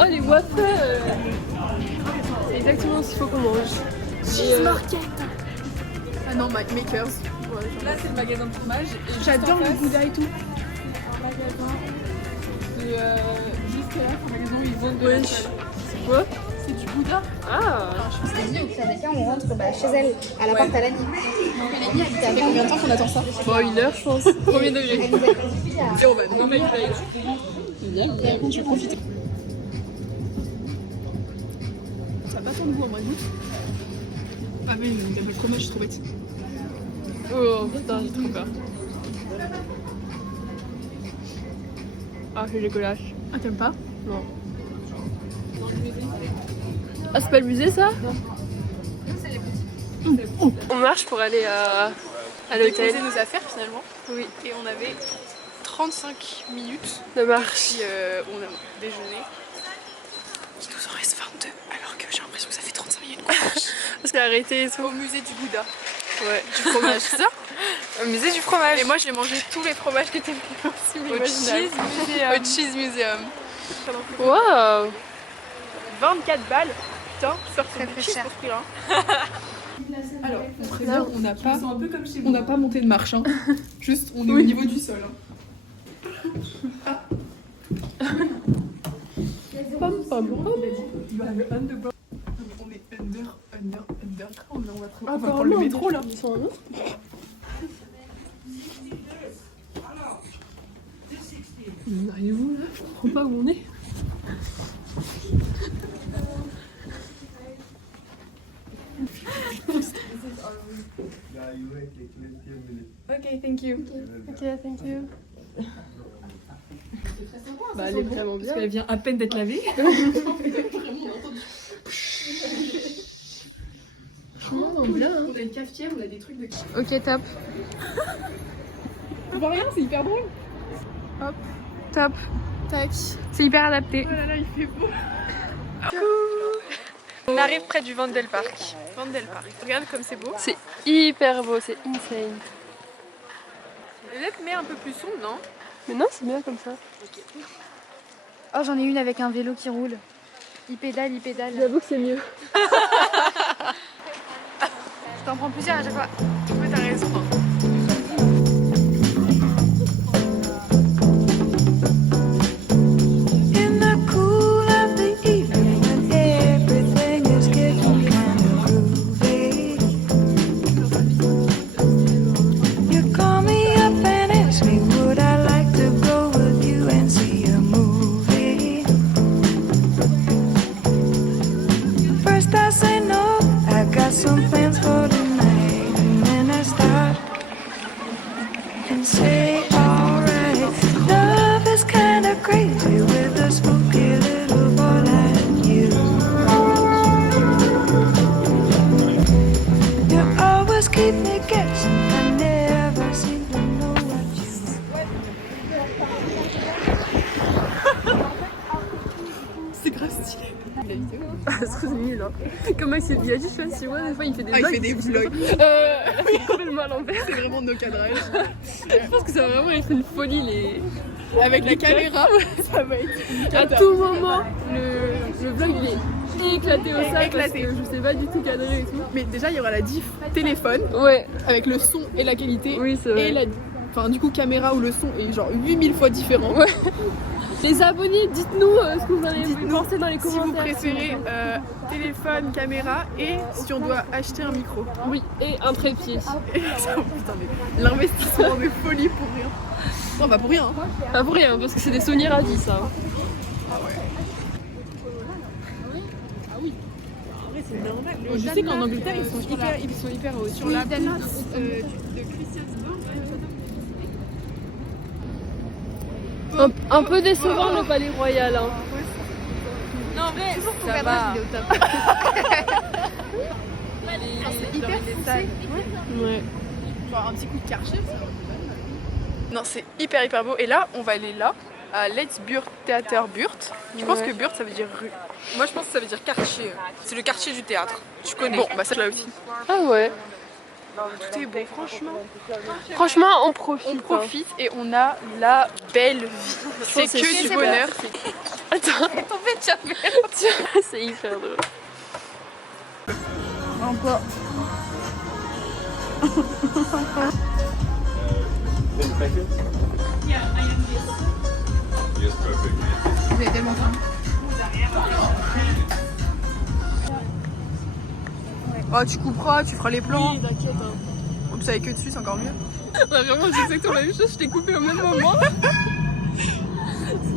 Oh les waffles, c'est exactement ce qu'il faut qu'on mange. Cheese market. Ah non, Makers. Ouais, là c'est le magasin de fromage. J'adore le Gouda et tout. Un magasin de juste là, un magasin où ils vendent de la salle. C'est quoi? C'est du Gouda. Ah. Au pire des cas, on rentre chez elle, à la porte à l'année. Donc Annie habite à Combien de temps qu'on attend ça? Bon, 1 heure je pense. Premier degré. Zéro man. Non mais Bien, je vais profiter. Ça a pas tant de goût en vrai. Ah mais il y a pas de fromage, je suis trop bête. oh putain, j'ai trop peur. Ah, j'ai le collage. Ah t'aimes pas? Non. Ah, c'est pas le musée ça? On marche pour aller à l'hôtel. Déposer nos affaires finalement. Oui. Et on avait 35 minutes. De marche. Puis on a déjeuné. Il nous en reste 22 alors que j'ai l'impression que ça fait 35 minutes qu'on marche. Parce qu'à arrêter et tout. Au musée du Gouda. Ouais. Du fromage, c'est ça? Au musée du fromage. Et moi j'ai mangé tous les fromages qui étaient possibles. Au Cheese Museum. Au Cheese Museum. Waouh. 24 balles. Putain, sortez Très, de très cheese cher. pour ce prix-là. Alors, on prévient, on n'a pas monté de marche. Hein. Juste, on est au niveau du sol. Hein. Pom pom pom. On est under. On va Encore prendre le métro là. Ils sont un autre. On arrive où là? Je comprends pas où on est. Ok, thank you. Ok, thank you. Bah, elle est vraiment bien. Parce qu'elle vient à peine d'être lavée. Franchement, bien. Hein. On a une cafetière, on a des trucs de... Ok, top. Tu vois rien, c'est hyper drôle. Hop, top. Tac. C'est hyper adapté. Oh là là, il fait beau. On arrive près du Vondelpark. Vondelpark. Regarde comme c'est beau. C'est hyper beau, c'est insane. Peut-être mais un peu plus sombre, non? Mais non, c'est bien comme ça. Oh, j'en ai une avec un vélo qui roule. Il pédale. J'avoue que c'est mieux. Je t'en prends plusieurs à chaque fois. Ouais, t'as raison. In the cool of the evening when everything is getting kind of groovy, you call me up and ask me would I like to go with you and see a movie. First I say no, I got some plans for tonight, and then I stop and say alright. Love is kinda crazy with a spooky little boy like you. You always keep me guessing, I never seem to know what C'est grave stylé. C'est nul hein. Comme Max il a dit, je sais pas, des fois il fait des Ah, il vlogs. fait des vlogs. Il est complètement à l'envers. C'est vraiment nos cadrages. Je pense que ça va vraiment être une folie les... Avec la caméra, ça va être une À cata. tout moment, le vlog il est éclaté au sac Éclaté. parce que je sais pas du tout cadrer et tout. Mais déjà, il y aura la diff téléphone Ouais, avec le son et la qualité. oui c'est vrai. Et la... Enfin, du coup, caméra où le son est genre 8000 fois différent. Ouais. Les abonnés, dites-nous ce que vous en avez Dites-nous pensé dans les Si commentaires. vous préférez téléphone, caméra et si on doit acheter un micro. Oui, et un trépied. Et ça, putain, mais l'investissement de folie pour rien. Non, bah pour rien. Hein. Pas pour rien, parce que c'est des Sony radis ça. Je sais qu'en Angleterre, ils sont hyper hauts. Sur la place de Christiansborg. Un peu décevant le palais royal. Hein. Non, mais Toujours ton Ça cadrage, va. il est au top. c'est hyper foncé. Ouais. Genre un petit coup de karcher. Non, c'est hyper beau. Et là, on va aller là, à Let's Burt Theater Burt. Je pense Ouais. que Burt, ça veut dire rue. Moi je pense que ça veut dire quartier. C'est le quartier du théâtre. Tu connais. Bon, bah ça là aussi. Ah ouais. Tout est beau, franchement. Franchement, on profite. On profite et on a la belle vie. C'est c'est que du super. bonheur. Attends. C'est hyper drôle. Encore. Vous avez tellement faim. Oh, tu couperas, tu feras les plans. Oui, t'inquiète. En plus, avec eux dessus, c'est encore mieux. Bah, vraiment, c'est exactement la même chose, je t'ai coupé au même moment.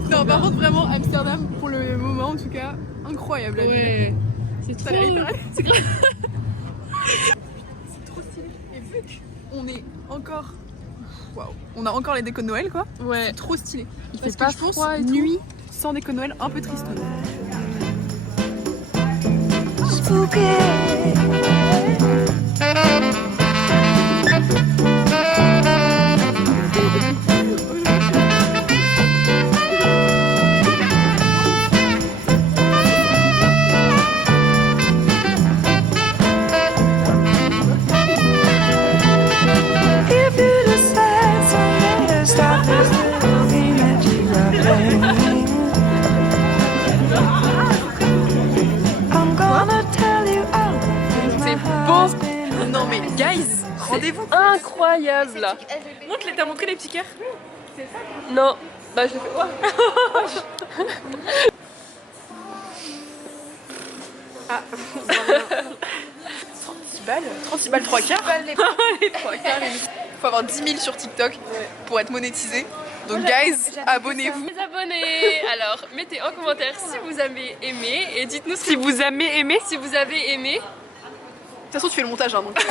Non, par contre, vraiment, Amsterdam, pour le moment en tout cas, incroyable la ville. C'est trop. C'est grave. C'est trop stylé. Et vu qu'on est encore. Waouh, on a encore les décos de Noël quoi. Ouais. C'est trop stylé. Il Parce fait que pas je pense froid et tout. nuit sans déco de Noël un peu triste. If you decide someday to stop this little game that you are playing, I'm gonna tell you all things my heart's been Non mais guys, rendez-vous. Incroyable. Montre-les, t'as montré les petits cœurs? Non. Bah, je l'ai fait. Ouais. Ah. 36 balles 3 quarts. Les 3 quarts. Faut avoir 10 000 sur TikTok pour être monétisé. Donc guys, abonnez-vous. Les abonnés. Alors, mettez en commentaire si vous avez aimé et dites-nous si vous avez aimé. Si vous avez aimé. De toute façon, tu fais le montage, hein, donc.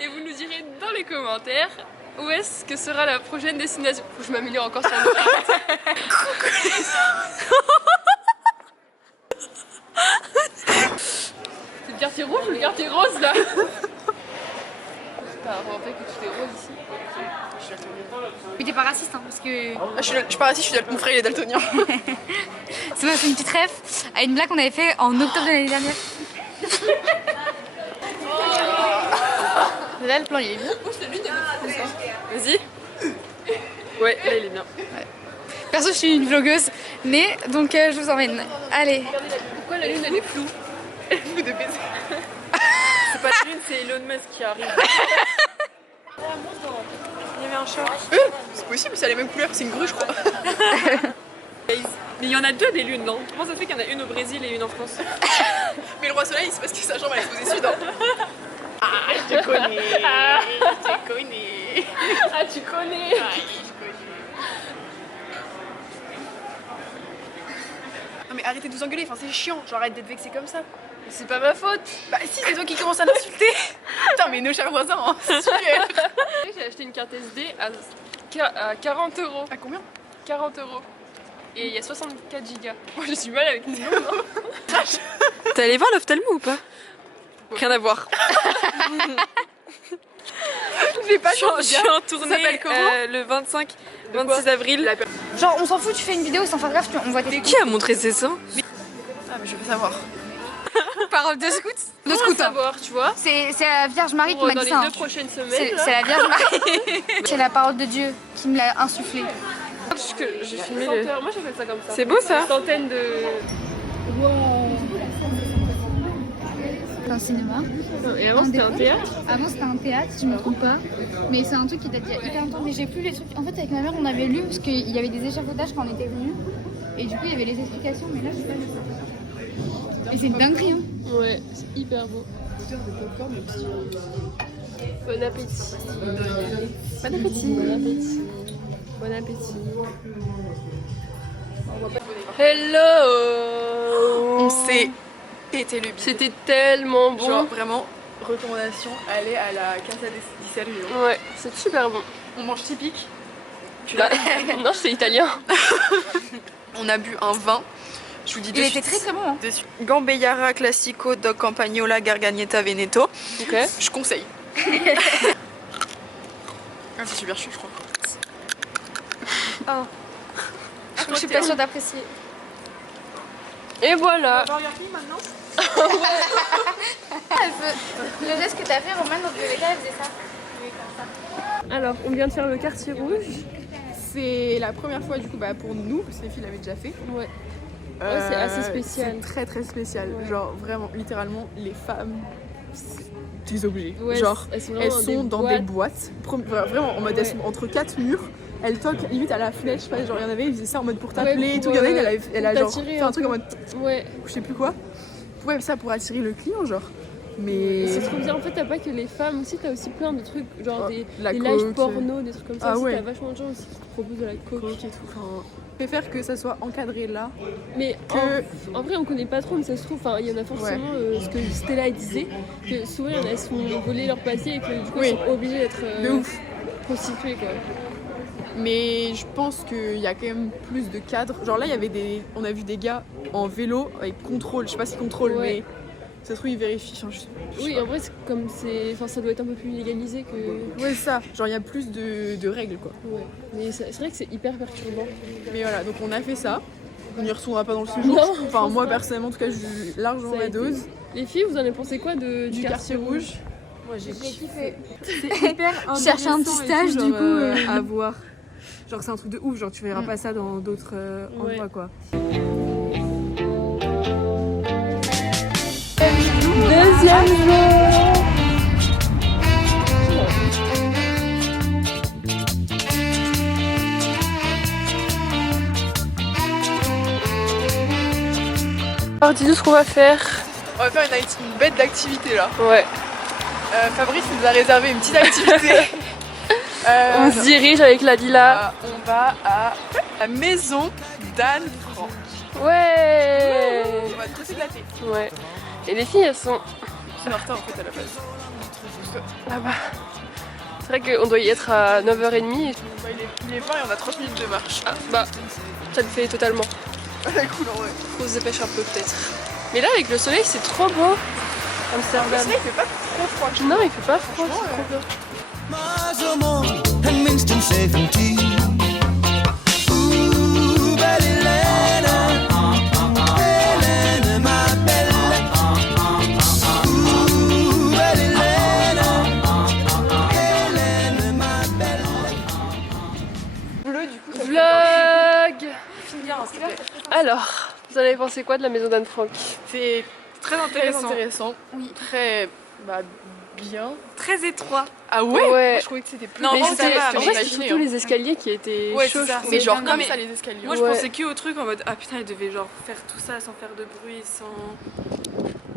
Et vous nous direz dans les commentaires où est-ce que sera la prochaine destination. Faut que je m'améliore encore sur le C'est le quartier rouge ou le quartier rose là? T'as inventé que tout est rose ici. Mais t'es pas raciste, hein, parce que Je suis pas raciste, mon frère il est daltonien. c'est parce une petite rêve à une blague qu'on avait fait en octobre de l'année dernière. Là, le plan il est bien. Vas-y. Ouais, là il est bien. Perso, je suis une vlogueuse, mais donc je vous emmène. Allez. Pourquoi la lune elle est floue? Elle fout de baiser. C'est pas la lune, c'est Elon Musk qui arrive. Il y avait un chat. C'est possible, c'est la même couleur, c'est une grue je crois. Mais il y en a deux des lunes, non? Comment ça se fait qu'il y en a une au Brésil et une en France? Mais le roi soleil, c'est parce que sa jambe elle est posée sud. Ah, je te connais. Je te connais. Ah, tu connais. Non mais arrêtez de vous engueuler, enfin c'est chiant, genre arrête d'être vexé comme ça. Mais c'est pas ma faute. Bah si, c'est toi qui commences à m'insulter. Putain mais nos chers voisins, hein, c'est super. J'ai acheté une carte SD à 40 €. À combien? 40 €. Et il y a 64 gigas. Moi j'ai du mal avec les nombres. T'es allé voir l'ophtalmo ou pas? Rien à voir. J'ai pas Je suis en tournée s'appelle comment le 26 avril. Genre, on s'en fout, tu fais une vidéo sans faire gaffe, on voit tes Qui a montré ses seins? Ah mais je veux savoir. paroles de scout. De Comment scout, hein. savoir, tu vois? C'est la Vierge Marie qui Pour, m'a dans dit les ça. deux hein. prochaines C'est semaines. c'est la Vierge Marie. C'est la parole de Dieu qui me l'a insufflé. Parce que j'ai filmé le... Moi j'appelle ça comme ça. C'est beau ça? Une centaine de... C'est un cinéma. Et avant c'était un théâtre. Avant c'était un théâtre, si je me trompe pas. Mais c'est un truc qui date il y a hyper longtemps. Mais j'ai plus les trucs. En fait, avec ma mère, on avait lu parce qu'il y avait des échafaudages quand on était venus. Et du coup, il y avait les explications. Mais là, j'ai pas lu ça. Et c'est une dinguerie, hein. Ouais, c'est hyper beau. Bon appétit. Bon appétit. Bon appétit. Bon appétit. Hello! On s'est pété le bide. C'était tellement bon. Genre vraiment, recommandation, allez à la Casa di Sergio. Ouais, c'est super bon. On mange typique. Bah, non, c'est italien. On a bu un vin. Je vous dis de Il suite. était très très bon, hein. Dessus. Gambeiara Classico Doc Campagnola Gargagnetta Veneto. Ok. Je conseille. Ah, c'est super chaud, je crois. Je suis pas sûre d'apprécier. Et voilà. Le geste que t'as fait, Romain, dans le VK, elle faisait ça. Alors, on vient de faire le quartier rouge. c'est la première fois du coup pour nous, parce que les filles l'avaient déjà fait. Ouais. Ouais, c'est assez spécial. C'est très très spécial. Ouais. Genre vraiment, littéralement, les femmes, des objets. Ouais, Genre, elles sont dans des boîtes. Vraiment, en mode, elles sont entre 4 murs. Elles toquent limite à la fenêtre, je sais pas, genre il y en avait, ils faisaient ça en mode pour t'appeler et tout. Il y en a une, elle a genre fait un truc en mode. Ouais. Je sais plus quoi. Ouais, ça pour attirer le client, genre. Mais. C'est trop bien. En fait, t'as pas que les femmes aussi, t'as aussi plein de trucs, genre des la lives coke, porno, des trucs comme ça. Ah aussi, ouais. T'as vachement de gens aussi qui te proposent de la coke. Et tout. Enfin, je préfère que ça soit encadré là. Mais en vrai, on connaît pas trop, mais ça se trouve, il y en a forcément ce que Stella disait, que souvent il y en a qui se font voler leur papier et que du coup ils sont obligés d'être prostituées quoi. Mais je pense qu'il y a quand même plus de cadres. Genre là, on a vu des gars en vélo avec contrôle. Je sais pas s'ils contrôlent, mais ça se trouve ils vérifient. Enfin, oui, en vrai, ça doit être un peu plus légalisé que. Ouais, ça. Genre il y a plus de règles quoi. Ouais. Mais c'est vrai que c'est hyper perturbant. Mais voilà, donc on a fait ça. On n'y retournera pas dans le séjour. Non, enfin, moi personnellement, en tout cas, j'ai eu largement ma dose. Les filles, vous en avez pensé quoi du quartier rouge? Moi j'ai kiffé. C'est hyper intéressant. Je cherchais un petit stage du coup. À voir. Genre c'est un truc de ouf, genre tu verras pas ça dans d'autres endroits quoi. Deuxième jour. Alors dis-nous ce qu'on va faire. On va faire une bête d'activité là. Ouais. Fabrice nous a réservé une petite activité. On se dirige avec la villa. On va à la maison d'Anne Frank. Ouais. On va trop s'éclater. Ouais. Et les filles elles sont en retard en fait à la base. là-bas. C'est vrai qu'on doit y être à 9h30. Il est 20 et on a 30 minutes de marche. Ah bah ça le fait totalement. Cool en vrai. Faut se dépêcher un peu peut-être. Mais là avec le soleil c'est trop beau. Amsterdam. Il fait pas trop froid. Non il fait pas froid, c'est trop bien. Maar zo mooi en minstens 17. Oeh, belle Helene, Helene, ma belle. Oeh, belle Helene, Helene, ma belle. Bleu du coup. Vlog. Bien, s'il te plaît. Alors, vous en avez pensé quoi de la maison d'Anne Frank? C'est très intéressant. Oui. Très bien. Très étroit. Ah ouais, Ouais. Moi, je trouvais que c'était plus. Non, Mais bon, c'était, ça va, en mais fait, c'était imaginez, surtout les escaliers qui étaient Ouais, chauds. c'est ça. je trouvais. Mais genre Non, comme mais ça les escaliers. Moi je Ouais. pensais que au truc en mode ah putain ils devaient genre faire tout ça sans faire de bruit, sans.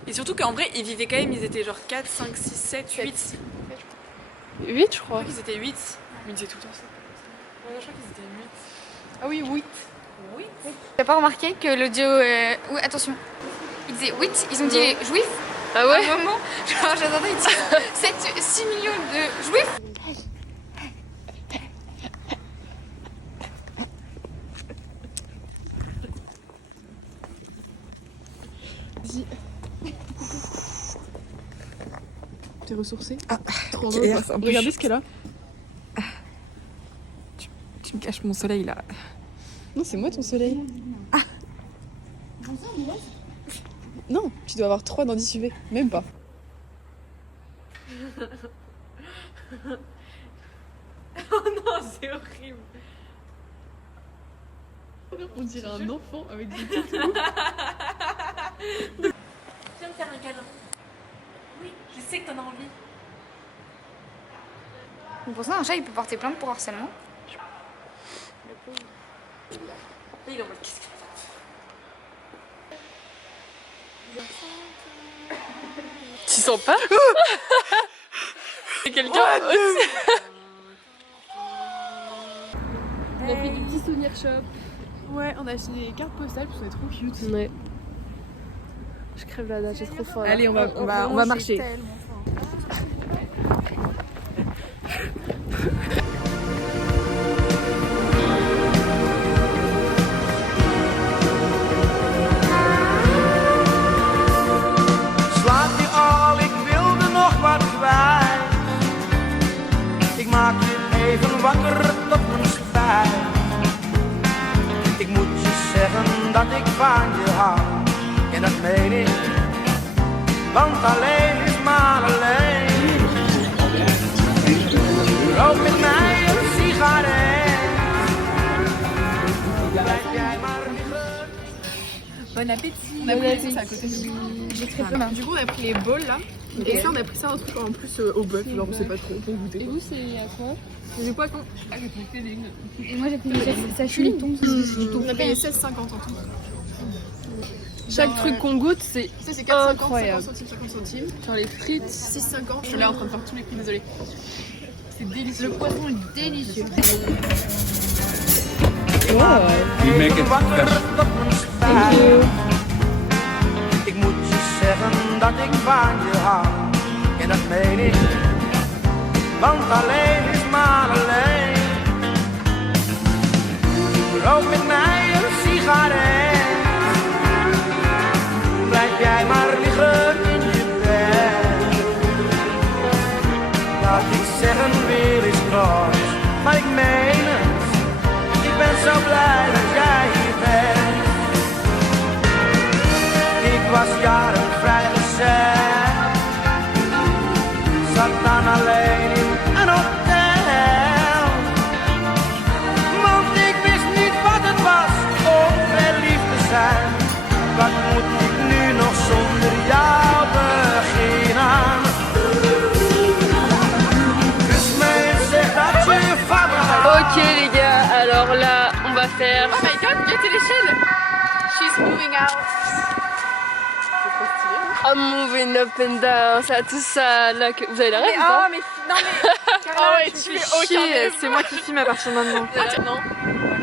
Et surtout qu'en vrai ils vivaient quand même, ils étaient genre 4, 5, 6, 7, 8. 8 je Je crois. crois qu'ils étaient 8. Mais ils disaient tout le temps ça. Ouais, je crois qu'ils étaient 8. Ah oui, oui. T'as pas remarqué que l'audio. Oui, attention. Ils disaient 8, ils ont dit juifs. Ah À ouais. un moment, genre j'attendais, ils disaient 6 millions de juifs. T'es ressourcée? Trop ok, drôle. c'est un peu Regardez chaud. ce qu'elle a. Tu me caches mon soleil là. Non, c'est moi ton soleil. Ah. Non, tu dois avoir 3 dans 10 UV. Même pas. Oh non, c'est horrible. On dirait un enfant avec des Viens me faire un câlin. Oui, je sais que t'en as envie. Vous pensez un chat il peut porter plainte pour harcèlement? Il est en mode qu'est-ce qu'il fait? Tu sens pas? C'est quelqu'un. On a fait du petit souvenir shop. Ouais, on a acheté des cartes postales parce qu'on est trop cute. Ouais. Je crève la dalle, j'ai trop faim. là. Allez, on va marcher. Slaap je al, ik wilde nog wat kwijt. Ik maak je even wakker tot mijn spijt. Ik moet je zeggen dat ik van je hou. En dat meen ik, want alleen is maar alleen. Rook met mij een sigaret. Bon appétit. On a Bon pris appétit. les sauces à côté. J'ai très faim. Du coup, on a pris les bols là. Et ça, on a pris ça un truc en plus au bœuf. Genre, on sait pas trop, on peut goûter. Et vous, c'est à quoi? C'est du poisson. Ah, j'ai pris des lignes. Et moi j'ai pris des sachets de thon. On a payé 16,50 en tout. Chaque truc qu'on goûte, c'est Ça, c'est 4,50, incroyable. 50 centimes, 50 centimes. Genre les frites. 6,50. Je suis là en train de faire tous les prix, désolé. C'est délicieux. Le poisson est délicieux. You make it best. Ik moet je zeggen dat ik van je hou. En dat meen ik. Want alleen is maar alleen. Rook met mij een sigaret. Blijf jij maar liggen in je bed. Laat ik zeggen weer eens nooit. Maar ik meen het. Ik ben zo blij dat jij hier bent. Ik was jaren vrijgezel. Zat dan alleen in een hotel. Want ik wist niet wat het was om verliefd te zijn. Wat moet ik nu nog zonder jou beginnen? Dus me zeg dat je van me houdt. Ok les gars, alors là, on va faire... Oh my god, regardez l'échelle. She's moving out. I'm moving up and down, ça, tout ça, là, que... vous avez la rêve ou pas? mais non mais Ah ouais, tu fais aucun c'est moi qui filme à partir de maintenant. Non,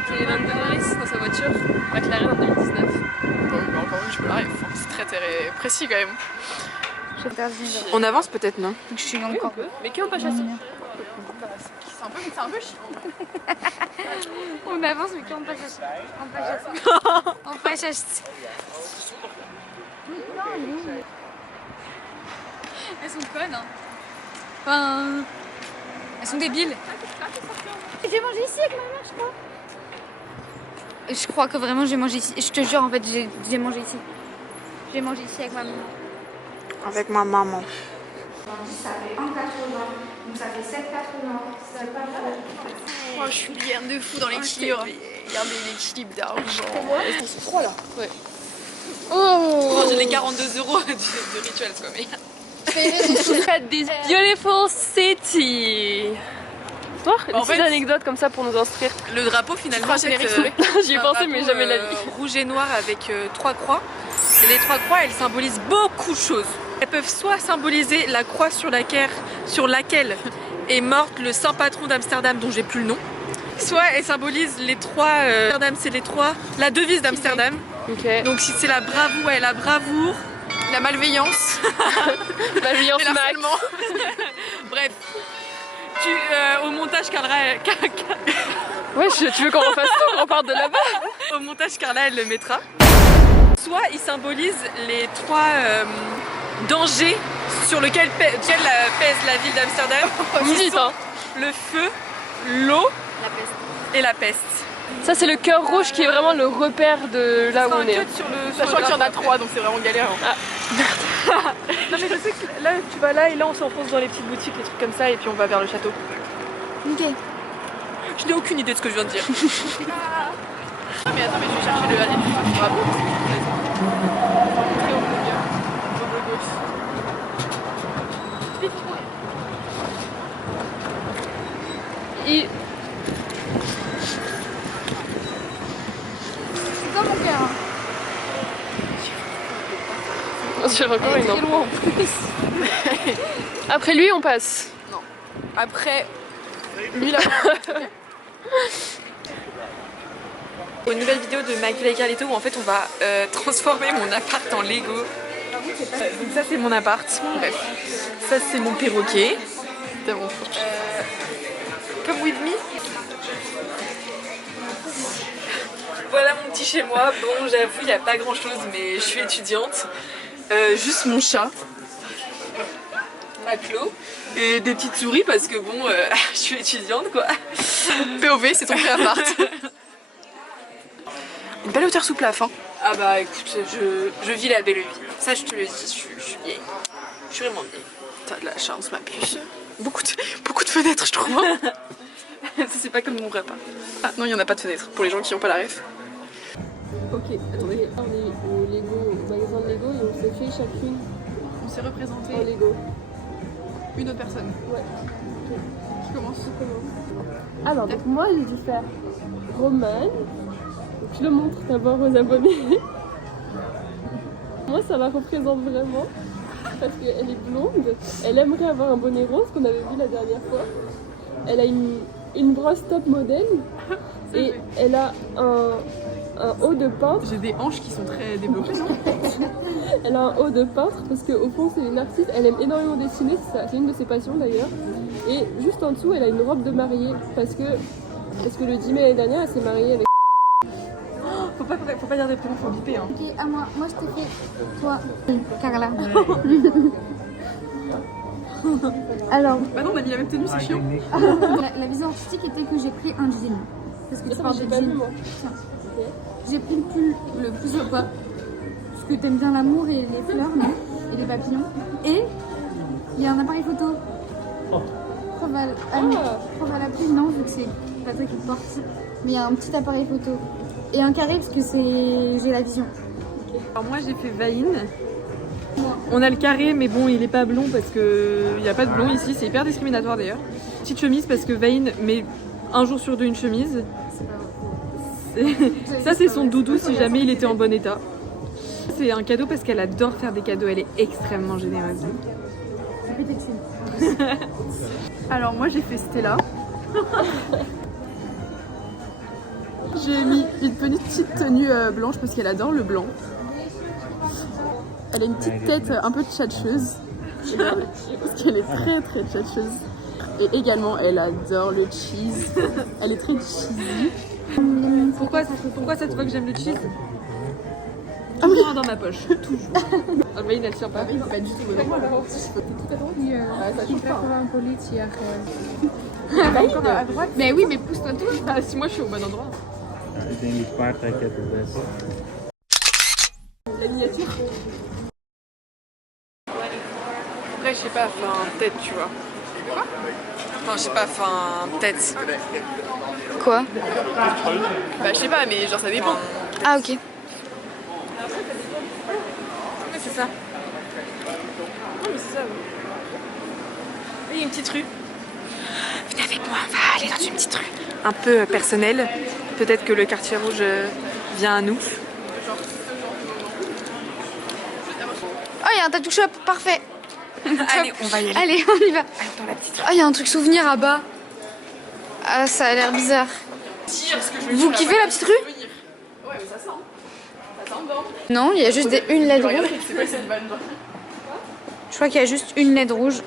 c'est Lando Norris dans sa voiture, McLaren en 2019. Encore une, je peux la rêve. Enfin, c'est très précis quand même. On avance peut-être, non? Je suis encore. Mais qui ont pas chassé? C'est un peu chiant. On avance mais qui on pas chasse. On pas chasse. Elles sont connes hein. Enfin... Elles sont débiles. J'ai mangé ici avec ma mère je crois. Je crois que vraiment j'ai mangé ici. Je te jure en fait j'ai mangé ici. J'ai mangé ici avec ma maman. Avec ma maman. Ça fait 1,80. Donc ça fait 7,80. Oh, je suis bien de fou dans l'équilibre. Regardez l'équilibre d'argent. C'est froid là. Ouais. Oh, j'ai les 42 € de rituels quoi, mais... This beautiful city. Toi, des En petites fait- anecdotes comme ça pour nous instruire. Le drapeau finalement, Trois c'est génériques, J'y ai pensé mais jamais la vie. Rouge et noir avec 3 croix. Et les 3 croix, elles symbolisent beaucoup de choses. Elles peuvent soit symboliser la croix sur laquelle est morte le saint patron d'Amsterdam dont j'ai plus le nom. Soit elles symbolisent les 3 Amsterdam, c'est les 3 la devise d'Amsterdam. Ok. Donc si c'est la bravoure, ouais, la bravoure, La malveillance. Malveillance Et Mac. l'harcèlement. bref. Au montage Carla, Ouais, tu veux qu'on refasse tout, qu'on parte de là-bas? au montage Carla elle le mettra. Soit il symbolise les 3 dangers sur lesquels pèse la ville d'Amsterdam. Vous dites hein. Le feu, l'eau et la peste. Ça c'est le cœur rouge qui est vraiment le repère de là où on est. Sachant qu'il y en a 3, donc c'est vraiment galère. Ah. Non mais je sais que là tu vas là et là on s'enfonce dans les petites boutiques, les trucs comme ça et puis on va vers le château. Ok. Je n'ai aucune idée de ce que je viens de dire. Mais attends, mais je vais chercher le adhésif. Bravo. Très haut milieu. Double gauche. Et C'est quoi mon cœur hein. on se fait encore une. Très loin en plus. Après lui on passe. Après, lui là. Une nouvelle vidéo de Michael et Carlito où en fait on va transformer mon appart en Lego. Donc ça c'est mon appart. Bref. Ça c'est mon perroquet. T'as mon Come with me. Voilà mon petit chez moi. Bon j'avoue il n'y a pas grand chose mais je suis étudiante. Juste mon chat. Maclo. Et des petites souris parce que bon je suis étudiante quoi. POV, c'est ton pré-appart. Une belle hauteur sous plafond. Ah bah écoute, je vis la belle vie. Ça je te le dis, je suis vieille. Je suis vraiment vieille. T'as de la chance, ma puce. Beaucoup de fenêtres je trouve. Ça c'est pas comme mon repas. Ah non, il n'y en a pas de fenêtre pour les gens qui n'ont pas la ref. Ok, attendez. On est au Lego, au magasin de Lego et on s'est fait chacune On s'est représenté un Lego. une autre personne. Ouais. Qui commence? Alors, donc moi j'ai dû faire Romane. Donc, je le montre d'abord aux abonnés. Moi ça la représente vraiment parce qu'elle est blonde. Elle aimerait avoir un bonnet rose qu'on avait vu la dernière fois. Elle a une brosse top modèle et elle a un haut de peintre. J'ai des hanches qui sont très développées, non? Elle a un haut de peintre parce qu'au fond c'est une artiste, elle aime énormément dessiner, c'est une de ses passions d'ailleurs. Et juste en dessous elle a une robe de mariée parce que le 10 mai l'année dernière elle s'est mariée avec... Faut pas dire des prénoms, faut biper. Hein. Ok, à moi. Moi, je t'ai fait toi, Carla. Alors, Bah non, on a mis la même tenue, c'est chiant. la vision artistique était que j'ai pris un jean. Parce que tu parles de J'ai pas vu jean. moi. Tiens. J'ai pris le pull le plus au bas. Parce que t'aimes bien l'amour et les fleurs, non? Et les papillons. Et il y a un appareil photo. Preuve à l'appui, non, vu que c'est pas toi qui le porte. Mais il y a un petit appareil photo. Et un carré parce que j'ai la vision. Alors moi j'ai fait Vaïn. On a le carré mais bon il est pas blond parce que il n'y a pas de blond ici, c'est hyper discriminatoire d'ailleurs. Petite chemise parce que Vaïn met un jour sur deux une chemise. Ça c'est son doudou si jamais il était en bon état. C'est un cadeau parce qu'elle adore faire des cadeaux, elle est extrêmement généreuse. Alors moi j'ai fait Stella. J'ai mis une petite tenue blanche parce qu'elle adore le blanc. Elle a une petite tête un peu tchatcheuse. Parce qu'elle est très très tchatcheuse. Et également elle adore le cheese. Elle est très cheesy. Pourquoi ça te voit que j'aime le cheese? Toujours dans ma poche, toujours. Ah, Vaïn elle tient pas. C'est pas du tout bon endroit là. Encore à droite. Mais oui, mais pousse-toi tout. Ah si moi je suis au bon endroit. Ik denk die paardrijk het het best. La miniature. Après je sais pas, enfin tête tu vois. Quoi? Enfin je sais pas, enfin tête. Quoi? Bah je sais pas mais genre ça dépend. Ah, ok. Mais c'est ça. Non mais c'est ça. Il y a une petite rue. Venez avec moi, on va aller dans une petite rue. Un peu personnel, peut-être que le quartier rouge vient à nous. Oh, il y a un tattoo shop, parfait. Allez, on va y aller. Allez, on y va. Dans la petite rue. Ah, il y a un truc souvenir à bas. Ah, ça a l'air bizarre. Vous kiffez la petite rue? Ouais mais ça sent. Ça sent bon. Non, il y a juste une LED rouge. C'est quoi cette vanne genre? Je crois qu'il y a juste une LED rouge.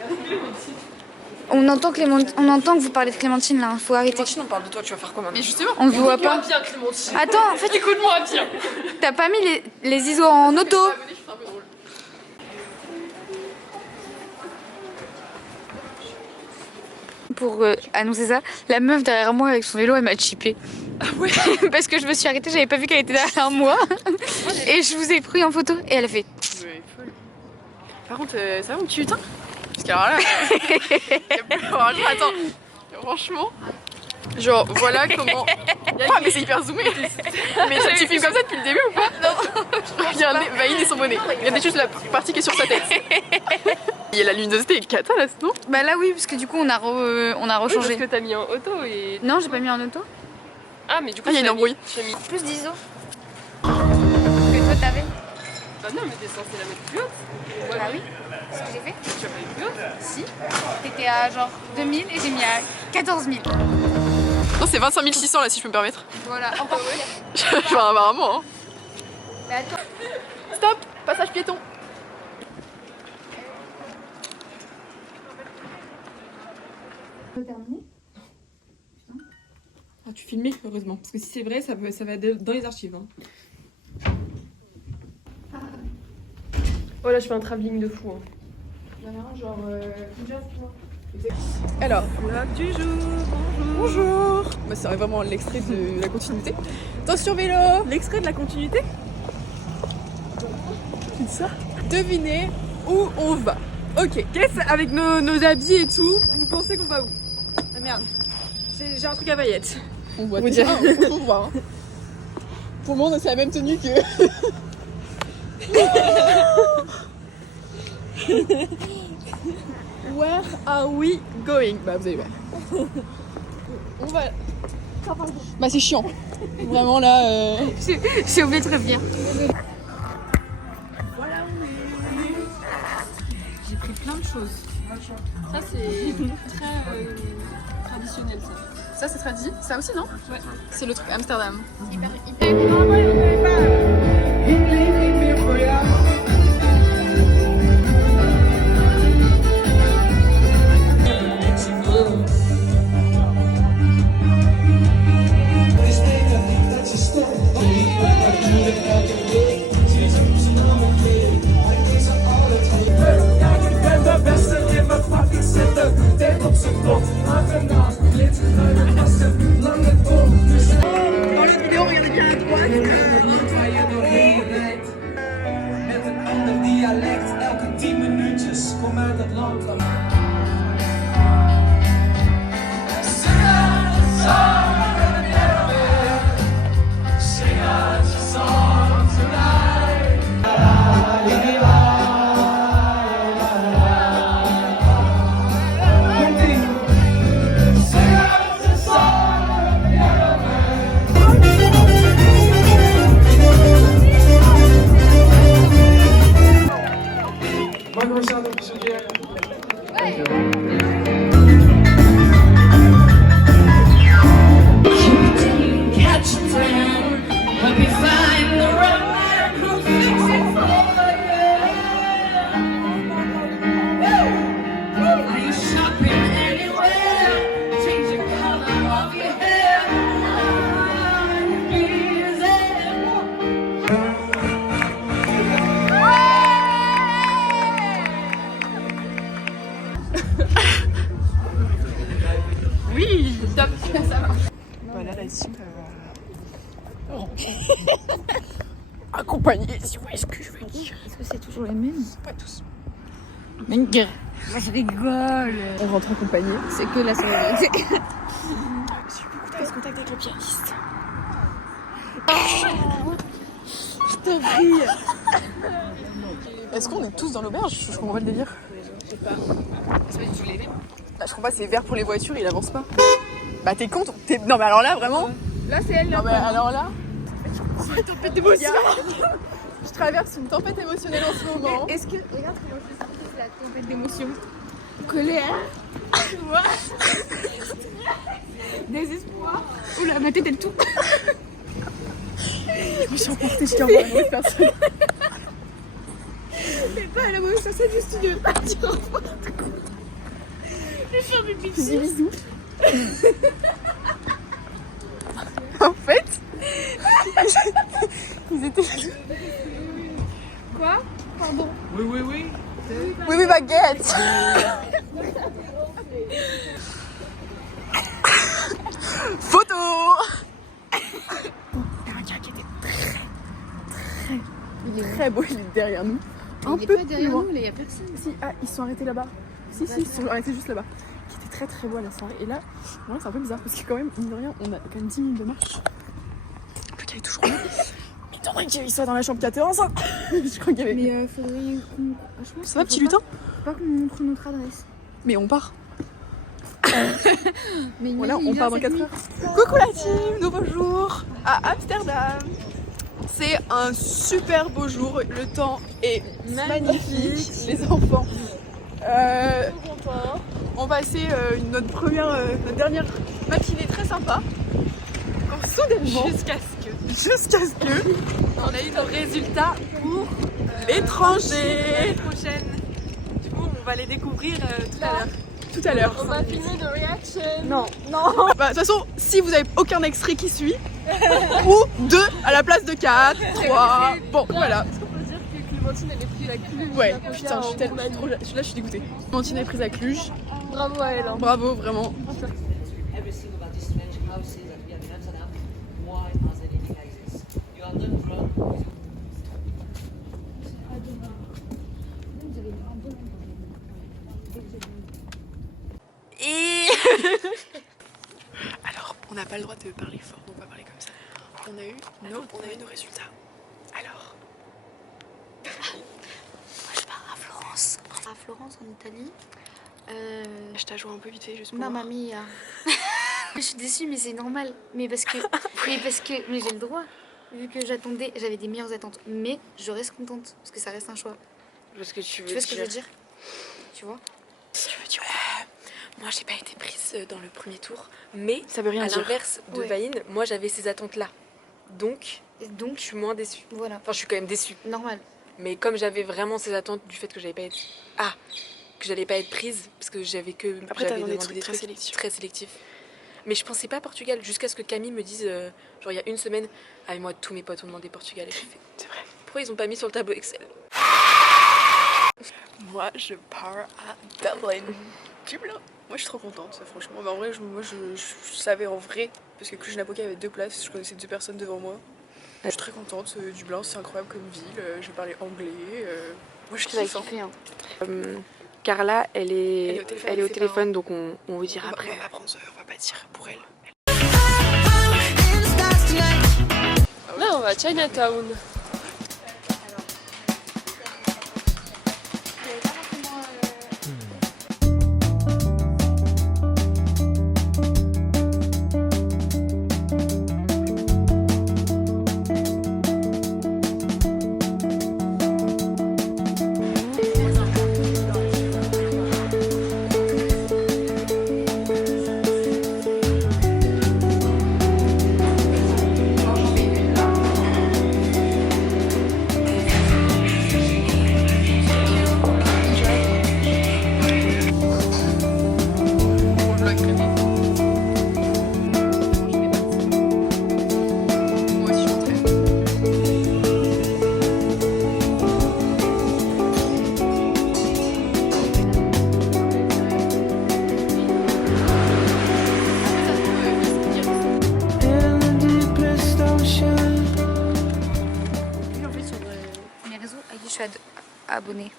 On entend que vous parlez de Clémentine là, faut arrêter. Clémentine, on parle de toi, tu vas faire quoi maintenant? Mais justement, On ne voit pas. bien Clémentine. Attends, en fait, Écoute-moi bien. t'as pas mis les ISO en auto. C'est un peu drôle. Pour annoncer ça, la meuf derrière moi avec son vélo, elle m'a chippé. Ah ouais. Parce que je me suis arrêtée, j'avais pas vu qu'elle était derrière moi. Et je vous ai pris en photo. Et elle a fait. Ouais, folle. Par contre, ça va mon petit lutin? Parce qu'alors là, attends, franchement, genre voilà comment. Ah mais c'est hyper zoomé. Mais tu filmes comme ça depuis le début ou pas? Non. Regardez, Vaïn et son bonnet. Regardez juste la partie qui est sur sa tête. Il y a la luminosité et le cata là, sinon. Bah là oui, parce que du coup on a rechangé. Parce que t'as mis en auto et... Non, j'ai pas mis en auto. Ah mais du coup Ah, il y a une embrouille. tu as mis... Plus d'ISO. Que toi t'avais. Bah non mais t'es censé la mettre plus haute. Bah oui, c'est ce que j'ai fait. Tu as pas mis plus haute? Si. T'étais à genre 2000 et j'ai mis à 14 000. Non, c'est 25 600 là si je peux me permettre. Voilà, encore pire. Enfin, apparemment. Hein. Mais attends. Stop, passage piéton. Ah, tu filmais heureusement, parce que si c'est vrai, ça va être dans les archives. Hein. Oh là je fais un travelling de fou. Hein. Alors, plat du jour, bonjour. Bah, c'est vraiment l'extrait de la continuité. Attention vélo, l'extrait de la continuité. C'est ça. Devinez où on va. Ok, qu'est-ce avec nos habits et tout, vous pensez qu'on va où? Ah merde, j'ai un truc à paillettes. On voit déjà, on voit. Hein. Pour le monde, c'est la même tenue que. Where are we going? Bah, vous allez voir. On va. Bah, c'est chiant. Vraiment là. J'ai oublié de revenir. J'ai pris plein de choses. Ça, c'est très traditionnel, ça. Ça, c'est tradit. Ça aussi, non? Ouais. C'est le truc Amsterdam. Hyper. Met een ander dialect, elke 10 minuutjes kom uit het land. Mag ik nog eens aan het studeren? Oui, top. Ça marche. Voilà la team. Accompagné, si vous voyez ce que je veux dire. Est-ce que c'est toujours les mêmes? Pas tous. Moi je rigole. On rentre accompagné. C'est que la sororité. J'ai beaucoup de contact avec le pianiste. Je te prie. Est-ce qu'on est tous dans l'auberge? Je comprends pas le délire. Je sais pas. C'est pas du tout les mêmes. Bah, je comprends pas, c'est vert pour les voitures, il avance pas. Bah t'es con, non mais alors là vraiment. Là, c'est elle, là. Non mais alors là. C'est une tempête d'émotion. Je traverse une tempête émotionnelle en ce moment. Est-ce que. Regarde comment je sens la tempête d'émotion. Colère. Désespoir. Oula, ma tête elle tout. Je me suis emportée, je t'ai envoyé une autre personne. C'est pas la mauvaise façade du studio. Je vais faire des Bisous, bisous. En fait, ils étaient. Quoi? Pardon. Oui, oui, oui. Oui, oui, baguette. Photo. Un gars qui était très beau, il est derrière nous. Un Il est peu pas derrière nous, là, y a personne. Si, ah, ils sont arrêtés là-bas. Si, ils sont arrêtés juste là-bas. Qui était très beau à la soirée. Et là, voilà, c'est un peu bizarre parce que quand même, mine de rien, on a quand même 10 minutes de marche. Le gars est toujours là. Mais t'aurais qu'il soit dans la chambre 14. Je crois qu'il y avait. Mais faudrait qu'on. Ça va, petit lutin? Faut pas qu'on montre notre adresse. Mais on part. Mais Voilà, on part dans 4 heures. Coucou la team, nouveau jour à Amsterdam. C'est un super beau jour, le temps est magnifique, les enfants. On va passer notre dernière matinée très sympa. Quand soudainement, jusqu'à ce que On a eu nos résultats pour l'étranger. prochaine. Du coup, on va les découvrir tout à l'heure. Tout à l'heure. On va filmer de reaction. Non. Bah, de toute façon, si vous avez aucun extrait qui suit, ou 2 à la place de 4, 3. Bon, voilà. Est-ce qu'on peut dire que Clémentine elle est prise la Cluj? Ouais, putain, je suis tellement trop. Là, je suis dégoûtée. Clémentine est prise à Cluj. Bravo à elle. Hein. Bravo, vraiment. Every single of these strange houses that we have in Amsterdam, why are they living like this? You are not from. Alors, on n'a pas le droit de parler fort, on va parler comme ça. On a eu nos résultats. Alors. Moi je pars à Florence. À Florence en Italie. Je t'ajoute un peu vite fait juste pour Mamma mia. Je suis déçue mais c'est normal. Mais parce que mais j'ai le droit. Vu que j'avais des meilleures attentes. Mais je reste contente parce que ça reste un choix. Parce que tu Tu vois ce que je veux dire? Tu vois? Tu veux dire Moi, j'ai pas été prise dans le premier tour, mais Ça veut rien à dire. l'inverse de Ouais. Vaïn, moi j'avais ces attentes-là. Donc, Et donc je suis moins déçue. voilà. Enfin, je suis quand même déçue. Normal. Mais comme j'avais vraiment ces attentes du fait que j'allais pas être. Que j'allais pas être prise, parce que j'avais que. Après, j'avais t'as demandé des demandé trucs très sélectifs. Très sélectifs. Mais je pensais pas à Portugal, jusqu'à ce que Camille me dise, genre il y a une semaine, avec moi tous mes potes ont demandé Portugal. Et j'ai fait, C'est vrai. pourquoi ils ont pas mis sur le tableau Excel? Moi, je pars à Dublin. Dublin. Moi, je suis trop contente, franchement. Mais en vrai, je savais en vrai, parce que Cluj-Napoca avait 2 places, je connaissais 2 personnes devant moi. Je suis très contente. Dublin, c'est incroyable comme ville. Je parlais anglais. Moi, je Tu vas kiffe. kiffer. Hein. Carla, elle est au c'est téléphone, donc on vous dira On après. va pas dire pour elle. Là, on va à Chinatown. In the deepest ocean. En fait, sur mes réseaux à qui je suis abonnée.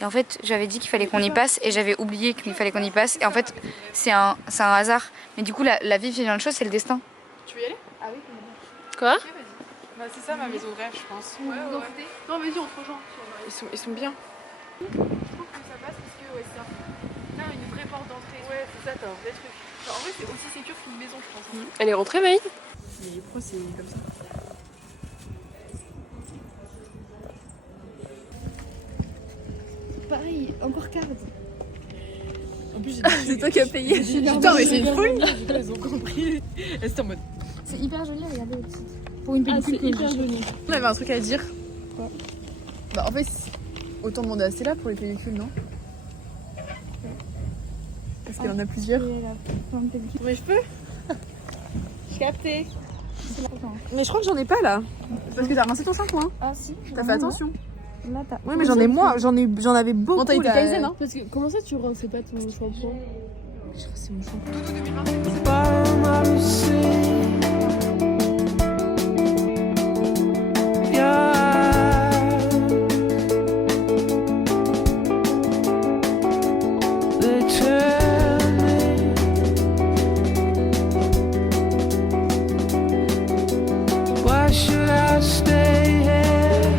Et en fait, j'avais dit qu'il fallait qu'on y passe et j'avais oublié qu'il fallait qu'on y passe. Et en fait, c'est un hasard. Mais du coup, la vie fait bien de choses, c'est le destin. Tu veux y aller? Quoi? Bah, c'est ça ma maison de rêve, je pense. Ouais. Non, vas-y, on se rejoint. Ils sont bien. Je trouve que ça passe parce que c'est là une vraie porte d'entrée. Ouais, c'est ça, t'as un vrai truc. Genre, en vrai, c'est aussi sécure qu'une maison, je pense. Elle est rentrée, Maïd? Mais pourquoi c'est comme ça? Pareil, encore carte. En plus, c'est toi qui as payé. Putain, mais c'est une folie. Ils ont compris. C'était en mode. C'est hyper joli, regardez au dessus. Pour une Ah, pellicule. c'est hyper joli. On avait un truc à dire. Quoi? Bah, en fait, autant demander à Stella pour les pellicules, non? Parce qu'elle en a plusieurs. Mais je peux? J'ai capté. Mais je crois que j'en ai pas là. Parce que t'as rincé ton shampoing. Ah si. T'as fait attention. Là, t'as. Ouais, mais j'en ai moins. J'en avais beaucoup. Bon, t'as été là. Kaizen, hein? Parce que comment ça, tu rinces pas ton shampoing? C'est mon shampoing. Bottom of the sea. Your eyes, they tell me why should I stay here?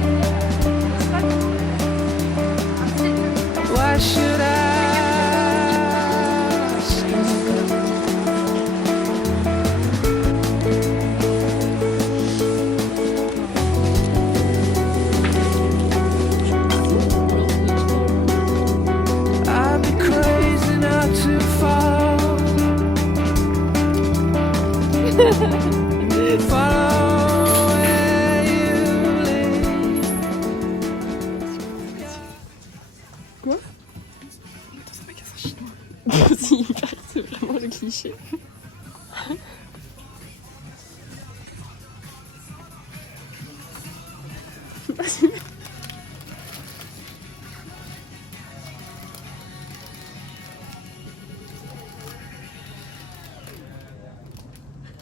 Why should I stay? I'd be crazy not to fall. Follow where you lead. C'est hyper, c'est vraiment le cliché.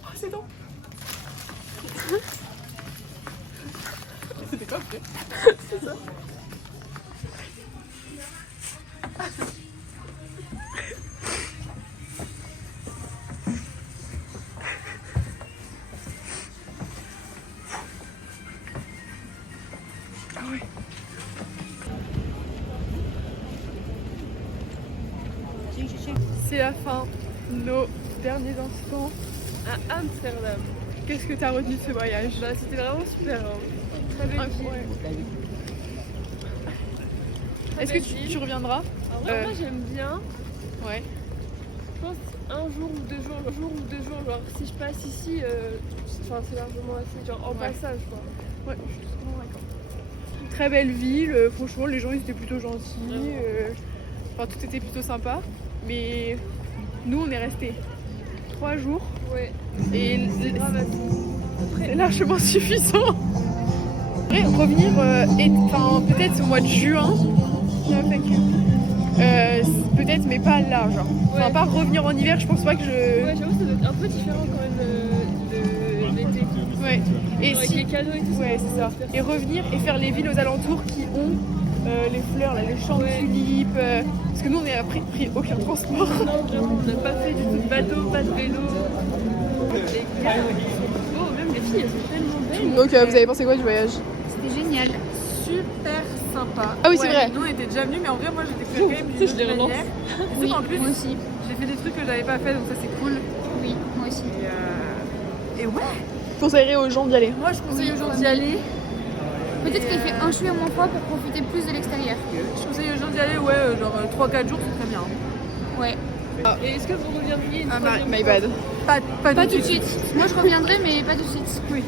Oh, c'est bon. C'était quoi après? C'est ça. C'est la fin, nos derniers instants à Amsterdam. Qu'est-ce que tu as retenu de ce voyage? Bah, c'était vraiment super. Hein. Très belle ville. Est-ce que tu reviendras? En vrai, moi j'aime bien. Ouais. Je pense un jour ou 2 jours, genre si je passe ici, c'est largement assez, genre en passage quoi. Ouais, je suis totalement d'accord. Très belle ville, franchement les gens ils étaient plutôt gentils, enfin tout était plutôt sympa. Mais nous on est restés 3 jours. Ouais. Et c'est largement suffisant. Après, revenir peut-être au mois de juin. Peut-être mais pas là genre. Enfin pas revenir en hiver, je pense pas que je. Ouais, j'avoue ça doit être un peu différent quand même de l'été. Ouais. Et avec les canaux et tout ça. Ouais c'est ça. Et revenir et faire les villes aux alentours qui ont les fleurs, là, les champs de tulipes. Parce que nous on n'a pris aucun transport. Non vraiment on n'a pas fait du tout de bateau, pas de vélo. Les gars, oh même les filles elles sont tellement belles. Donc vous avez pensé quoi du voyage? C'était génial. Super sympa. Ah oui c'est vrai. Nous on était déjà venus mais en vrai moi j'ai découvert quand même d'une autre manière. Oui, En plus moi aussi. j'ai fait des trucs que j'avais pas fait donc ça c'est cool. Oui, moi aussi. Et ouais. Je conseillerais aux gens d'y aller. Moi je conseille aux gens d'y aller. Peut-être qu'il fait un chouïa moins froid pour profiter plus de l'extérieur. Je conseille aux gens d'y aller, ouais, genre 3-4 jours c'est très bien. Ouais. Et est-ce que vous reviendriez une Ah troisième my fois? bad. Pas tout de suite. Moi je reviendrai mais pas tout de suite. Oui.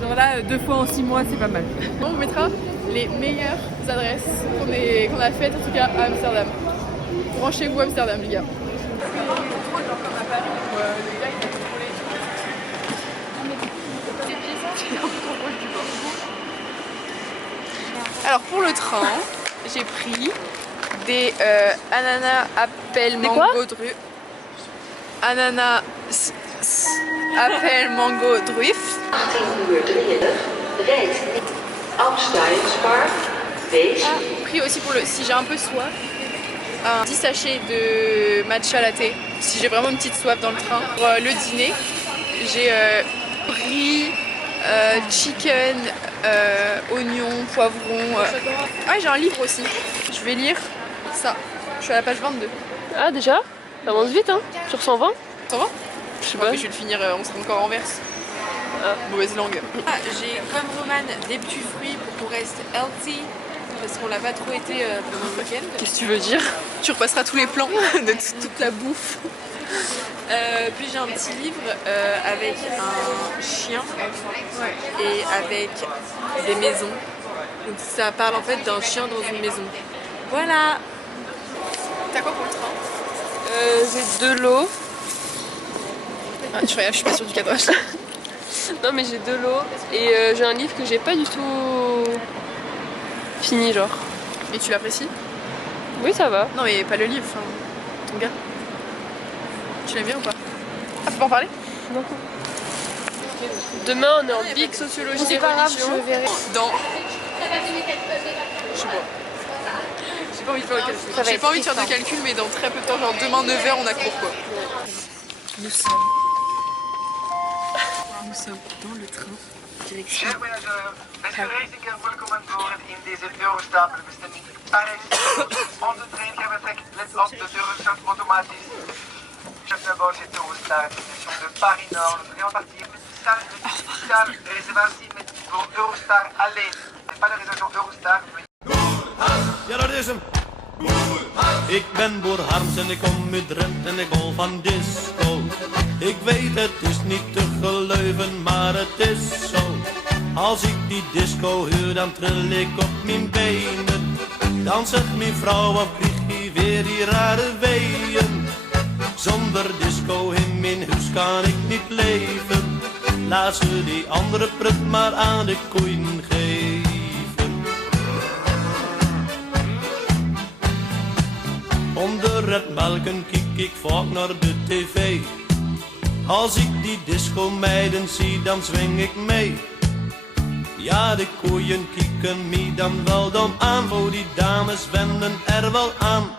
Genre là 2 fois en 6 mois c'est pas mal. On vous mettra les meilleures adresses qu'on a faites en tout cas à Amsterdam. Branchez-vous Amsterdam les gars. Alors pour le train, j'ai pris des ananas appel mango dru. Ananas appel mango druif. J'ai pris aussi pour le si j'ai un peu soif un petit sachet de matcha latte si j'ai vraiment une petite soif dans le train. Pour le dîner, j'ai riz, chicken, oignon, poivron. Ah j'ai un livre aussi. Je vais lire ça. Je suis à la page 22. Ah déjà? Ça avance vite hein? Sur 120? 120? Je sais Ouais, pas. mais je vais le finir, on sera encore en verse. Mauvaise langue. J'ai comme Roman des petits fruits pour qu'on reste healthy parce qu'on l'a pas trop été pendant le week-end. Qu'est-ce que tu veux dire? Tu repasseras tous les plans de toute la bouffe. Puis j'ai un petit livre avec un chien et avec des maisons. Donc ça parle en fait d'un chien dans une maison. Voilà. T'as quoi pour le train? J'ai de l'eau. Ah, tu regardes, je suis pas sûre du cadrage. Non mais j'ai de l'eau et j'ai un livre que j'ai pas du tout fini genre. Et tu l'apprécies? Oui ça va. Non mais pas le livre, enfin, ton gars. Tu l'aimes bien ou pas? Ah, faut pas en parler? Non. Demain on est en big sociologie des religions. je verrai. Dans... Je sais pas. J'ai pas envie de faire le calcul. Ça va J'ai être pas envie de faire de triste, calcul mais dans très peu de temps, genre demain 9h on a cours quoi. Nous sommes dans le train, direction. Chers voyageurs, beste reiziger, welkom aan boord in deze Eurostar-bestemming Parijs. Onze trein gaat vertrekken, let op, de deuren sluiten automatisch. Chef de bord chez Eurostar, station de Paris Nord. Nous allons partir met speciale reservatie met voor Eurostar alleen. Et pas de réservation Eurostar. Ja, dat is hem. Ik ben Boer Harms en ik kom uit Drenthe en ik hol van disco. Ik weet het is niet te geloven, maar het is zo. Als ik die disco huur, dan trill ik op mijn benen. Dan zegt mijn vrouw, wat krijg je weer die rare weeën. Zonder disco in mijn huis kan ik niet leven. Laat ze die andere prut maar aan de koeien geven. Onder het melken kijk ik vaak naar de tv. Als ik die disco-meiden zie, dan zwing ik mee. Ja, de koeien kieken me dan wel dom aan. Oh, die dames wenden er wel aan.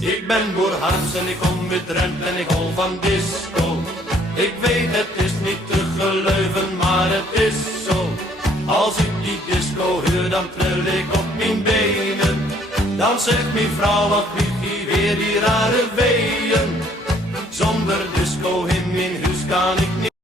Ik ben Boer Harms en ik kom uit Drenthe en ik hol van disco. Ik weet het is niet te geloven, maar het is zo. Als ik die disco hoor, dan tril ik op mijn benen. Dan zegt mijn vrouw, wat vlieg je weer die rare weeën. Zonder disco in mijn huis kan ik niet.